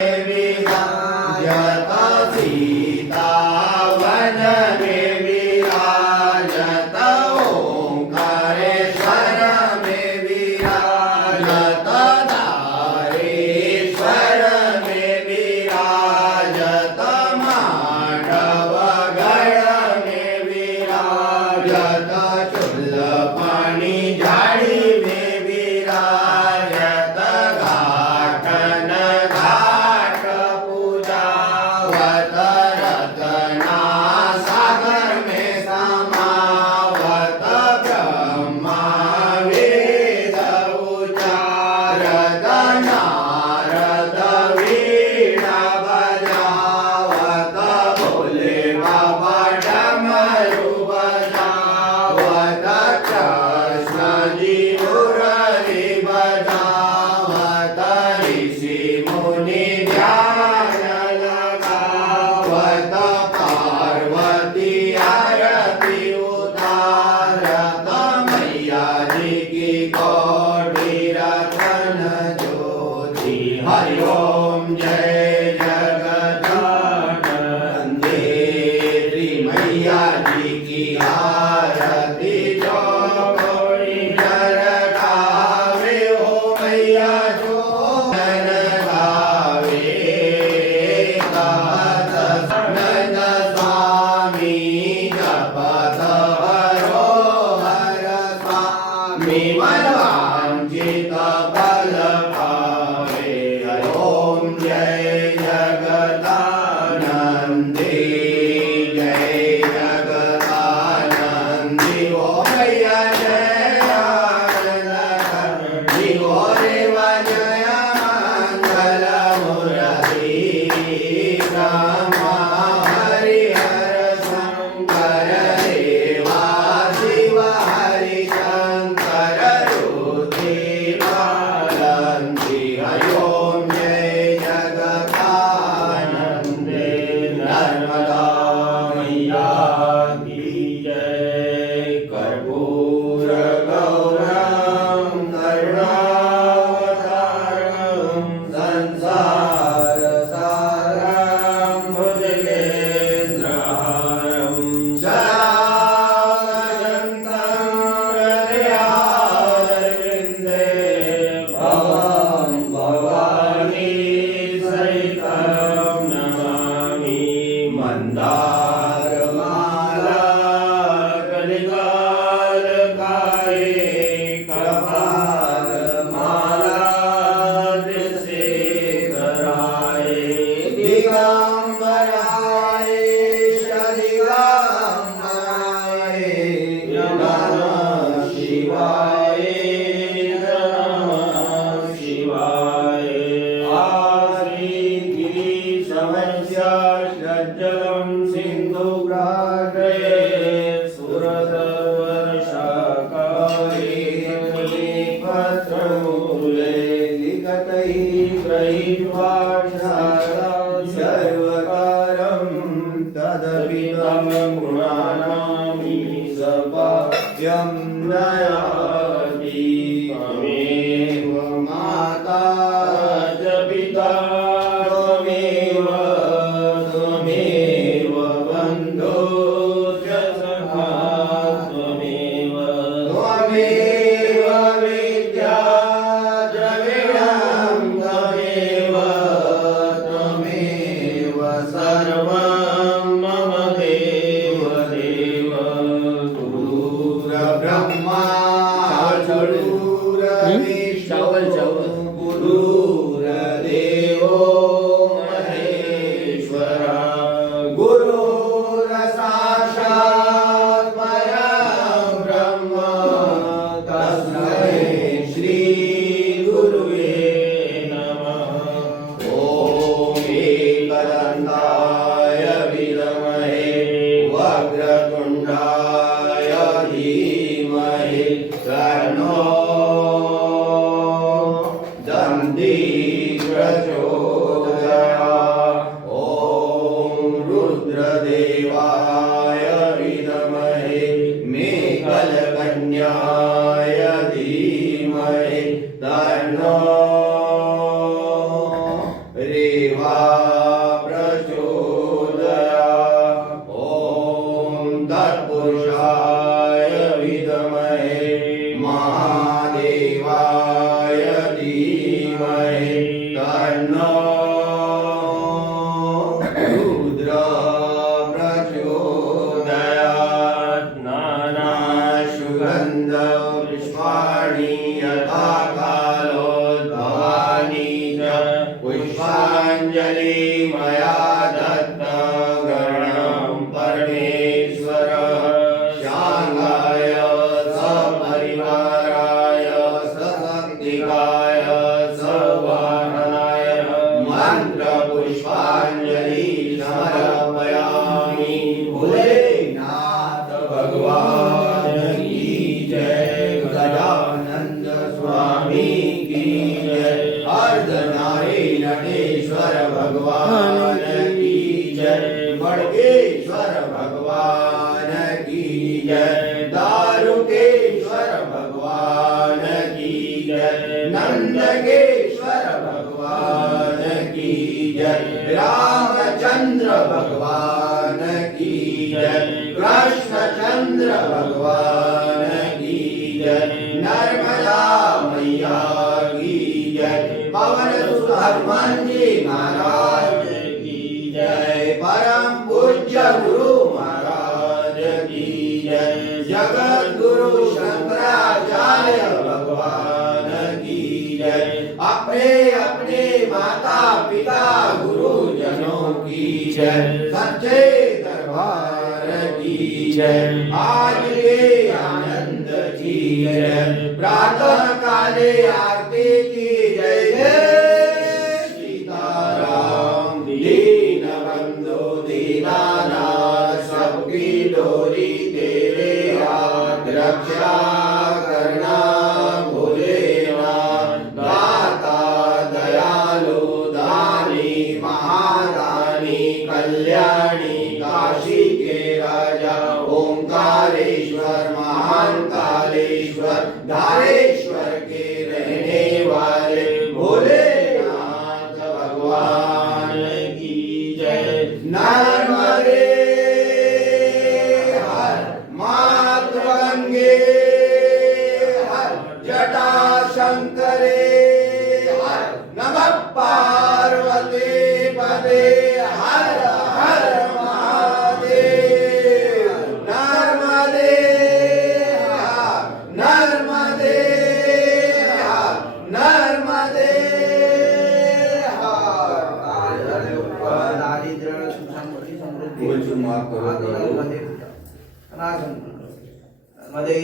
विराजत सीतावन में विराजत ओंकारेश्वर में विराजत दारेश्वर में विराजत मांडवगढ़ में विराजत चुल्लपानी झाड़ी में विराजत घाटन घाट पूजावत रतना सागर में समावत ब्रह्मा वेद उच्चारत नारद वीणा बजावत भोले बाबा डमरू बजावत कृष्ण जी मुरली बजावत ऋषि मुनि ध्यान लगावत पार्वती आरती उतारत मैया जी की कौड़ी रतन ज्योति हरि ओम जय जगदानंदे श्री मैया जी की आरती जो कौड़ी नर गावे हो मैया जो नर गावे कहत नंद स्वामी जपत हरो हर स्वामी मनवांचित फल पावे हरि ओम जय जगदानंदे जय जगदानंदी ओ मैया जय आनंदी ओ रेवा जय मंगल मुरली ब्रह्मा हरिहर शंकर देवा शिव हरि शंकर रुद्री बालंती हरि ओम जय जगदानंदे नर्मदा मैया की जय कर्पूर गौरम करुणावतारम संसार सारम भुजगेन्द्रहारम सदाशिवसंतं हृदयारविन्दे भवं भवानी सहितं नमामि मन्दारमाला कलिकालकाये कपालमाला त्रिशेखराय दिगम्बराय दिगम्बराय नमः शिवाय नमः शिवाय आश्रीगिरिशमस्य श्रज्जलं सिन्धुग्राग्रे सुरतवर्षाकारे मुनिपत्रमूले लिखतैः गृहीत्वा सर्वकारं तदपि तं गुणानामि सभाव्यं नयाति त्वमेव माता च पिता त्वमेव बन्धो च सखा त्वमेव विद्या द्रविणं त्वमेव देवा प्रचोदयात्। ॐ तत्पुरुषाय विद्महे महादेवाय धीमहि तन्नो रुद्र प्रचोदयात्। नानासुगन्ध पुष्पाणि यथा कालोद्भवानि च पुष्पाञ्जलि मया दत्त गणं परमेश्वरः शाङ्गाय सपरिवाराय सशक्तिकाय सवाहनाय मन्त्रपुष्पाञ्जलि समर्पयामि। भोलेनाथ भगवान की जय, गजानंद स्वामी की जय, अर्धनारीश्वर भगवान की जय, बड़केश्वर भगवान की जय, दारुकेश्वर भगवान की जय, नंदकेश्वर भगवान की जय, रामचंद्र भगवान की जय, कृष्णचंद्र भगवान की जय, नर्मदा मैया की जय, पवन सुत हनुमान जी महाराज की जय, परम पूज्य गुरु महाराज की जय, जगत गुरु शंकराचार्य भगवान की जय, अपने अपने माता पिता गुरुजनों की जय, सच्चे दरबार की जय, आज के आनंद की जय, प्रातः काले आरती की जय। जय सीताराम। दीनबंधु दीनानाथ सबकी डोरी तेरे हाथ, रक्षा करना भोलेनाथ। दाता दयालु दानी महादानी कल्याणी काशी के राजा ओंकारेश्वर महान कालेश्वर धारेश्वर के रहने वाले भोलेनाथ भगवान की जय। नर्मदे हर मातृ गंगे हर जटा शंकरे हर नमः पार्वती पदे हर हर महादेव। नर्मदे हर नर्मदे हर नर्मदे हर। दारिद्र्य सुख समृद्धी समृद्धी बोल चुप माफ करो। मध्ये